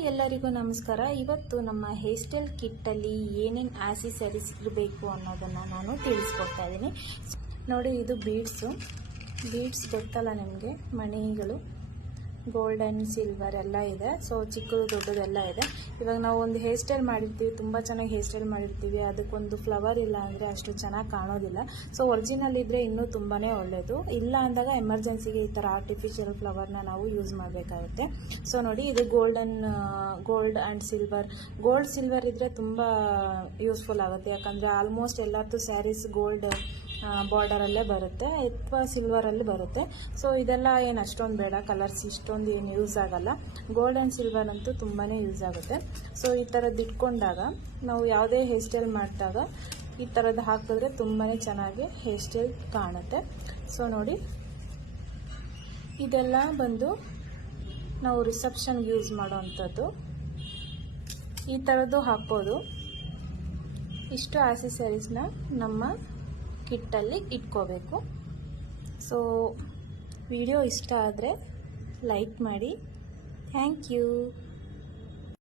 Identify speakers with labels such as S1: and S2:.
S1: ಎಲ್ಲರಿಗೂ ನಮಸ್ಕಾರ. ಇವತ್ತು ನಮ್ಮ ಹೇರ್ ಸ್ಟೈಲ್ ಕಿಟ್ಟಲ್ಲಿ ಏನೇನು ಆಕ್ಸೆಸರೀಸ್ ಇರಬೇಕು ಅನ್ನೋದನ್ನು ನಾನು ತಿಳಿಸ್ಕೊಡ್ತಾ ಇದ್ದೀನಿ. ನೋಡಿ, ಇದು ಬೀಡ್ಸು ಬೀಡ್ಸ್ ಗೊತ್ತಲ್ಲ ನಿಮಗೆ, ಮಣಿಗಳು. ಗೋಲ್ಡನ್ ಸಿಲ್ವರ್ ಎಲ್ಲ ಇದೆ. ಸೊ ಚಿಕ್ಕದು ದೊಡ್ಡದೆಲ್ಲ ಇದೆ. ಇವಾಗ ನಾವು ಒಂದು ಹೇರ್ ಸ್ಟೈಲ್ ಮಾಡಿರ್ತೀವಿ, ತುಂಬ ಚೆನ್ನಾಗಿ ಹೇರ್ ಸ್ಟೈಲ್ ಮಾಡಿರ್ತೀವಿ. ಅದಕ್ಕೊಂದು ಫ್ಲವರ್ ಇಲ್ಲ ಅಂದರೆ ಅಷ್ಟು ಚೆನ್ನಾಗಿ ಕಾಣೋದಿಲ್ಲ. ಸೊ ಒರಿಜಿನಲ್ ಇದ್ದರೆ ಇನ್ನೂ ತುಂಬಾ ಒಳ್ಳೆಯದು ಇಲ್ಲ ಅಂದಾಗ ಎಮರ್ಜೆನ್ಸಿಗೆ ಈ ಥರ ಆರ್ಟಿಫಿಷಿಯಲ್ ಫ್ಲವರ್ನ ನಾವು ಯೂಸ್ ಮಾಡಬೇಕಾಗುತ್ತೆ. ಸೊ ನೋಡಿ ಇದು golden gold and silver gold silver ಇದ್ದರೆ ತುಂಬ ಯೂಸ್ಫುಲ್ ಆಗುತ್ತೆ. ಯಾಕಂದರೆ ಆಲ್ಮೋಸ್ಟ್ ಎಲ್ಲರದ್ದು ಸ್ಯಾರೀಸ್ ಗೋಲ್ಡ್ ಬಾರ್ಡರಲ್ಲೇ ಬರುತ್ತೆ, ಅಥವಾ ಸಿಲ್ವರಲ್ಲಿ ಬರುತ್ತೆ. ಸೊ ಇದೆಲ್ಲ ಏನು ಅಷ್ಟೊಂದು ಬೇಡ ಕಲರ್ಸ್ ಇಷ್ಟೊಂದು ಏನು ಯೂಸ್ ಆಗಲ್ಲ. ಗೋಲ್ಡ್ ಆ್ಯಂಡ್ ಸಿಲ್ವರ್ ಅಂತೂ ತುಂಬಾ ಯೂಸ್ ಆಗುತ್ತೆ. ಸೊ ಈ ಥರದ್ದು ಇಟ್ಕೊಂಡಾಗ, ನಾವು ಯಾವುದೇ ಹೇರ್ ಸ್ಟೈಲ್ ಮಾಡಿದಾಗ, ಈ ಥರದ್ದು ಹಾಕಿದ್ರೆ ತುಂಬಾ ಚೆನ್ನಾಗಿ ಹೇರ್ ಸ್ಟೈಲ್ ಕಾಣುತ್ತೆ. ಸೊ ನೋಡಿ. ಇದೆಲ್ಲ ಬಂದು ನಾವು ರಿಸೆಪ್ಷನ್ಗೆ ಯೂಸ್ ಮಾಡೋವಂಥದ್ದು ಈ ಥರದ್ದು ಹಾಕ್ಬೋದು. ಇಷ್ಟು ಆಸೆಸರೀಸ್ನ ನಮ್ಮ ಕಿಟ್ಟಲ್ಲಿ ಇಟ್ಕೋಬೇಕು. ಸೊ ವಿಡಿಯೋ ಇಷ್ಟ ಆದರೆ ಲೈಕ್ ಮಾಡಿ. Thank you